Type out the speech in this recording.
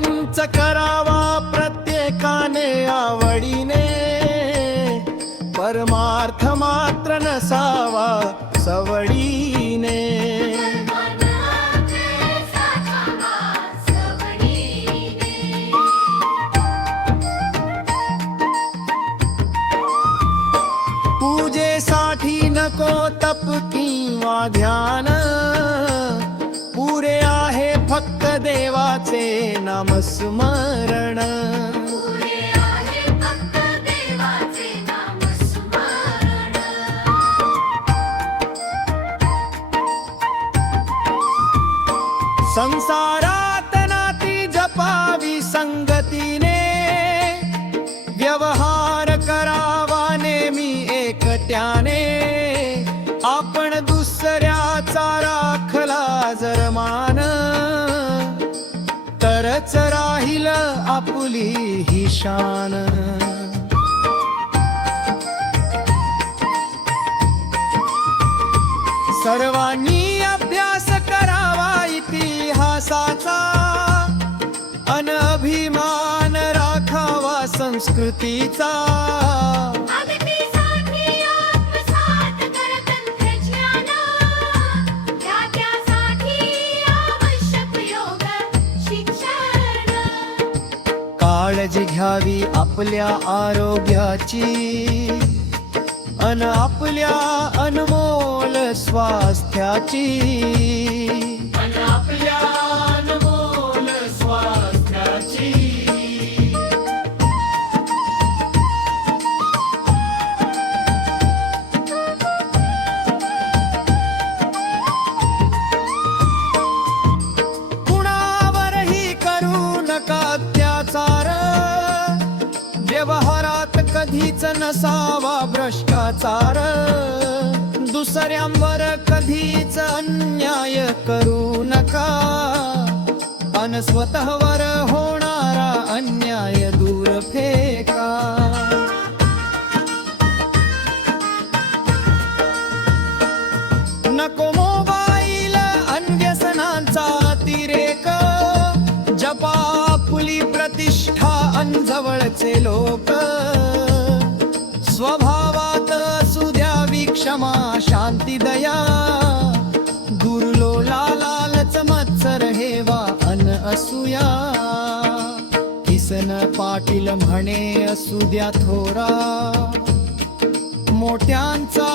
पंच करावा प्रत्येकाने आवडीने, परमार्थ मात्र नसावा सवडीने. पूजेसाठी नको तप किंवा ध्यान, पुरे आहे फक्त देवाचे नामस्मरण. संसारात नाती जपावी संगतीने, व्यवहार करावा नेहमी एकट्याने. आपण दुसऱ्याचा राखला जर मान, तरच राहील आपुली ही शान. सर्वांनी अभ्यास करावा इतिहासाचा, अन अभिमान राखावा संस्कृतीचा. काळजी घ्यावी आपल्या आरोग्याची, अन आपल्या अनमोल स्वास्थ्याची. आपल्या अनमोल स्वास्थ्याची. कुणावरही करू नका अत्याचार, व्यवहारात कधीच नसावा भ्रष्टाचार. दुसऱ्यांवर कधीच अन्याय करू नका, अन स्वतःवर होणारा अन्याय दूर फेका. नको मोबाईल अन व्यसनांचा अतिरेक, जपा आपुली प्रतिष्ठा अन जवळचे लोक. स्वभावात असू द्यावी क्षमा शांती दया, दुर्लोला लालच मत्सर हेवा अन असूया. किसन पाटील म्हणे असू द्या थोरा, मोठ्यांचा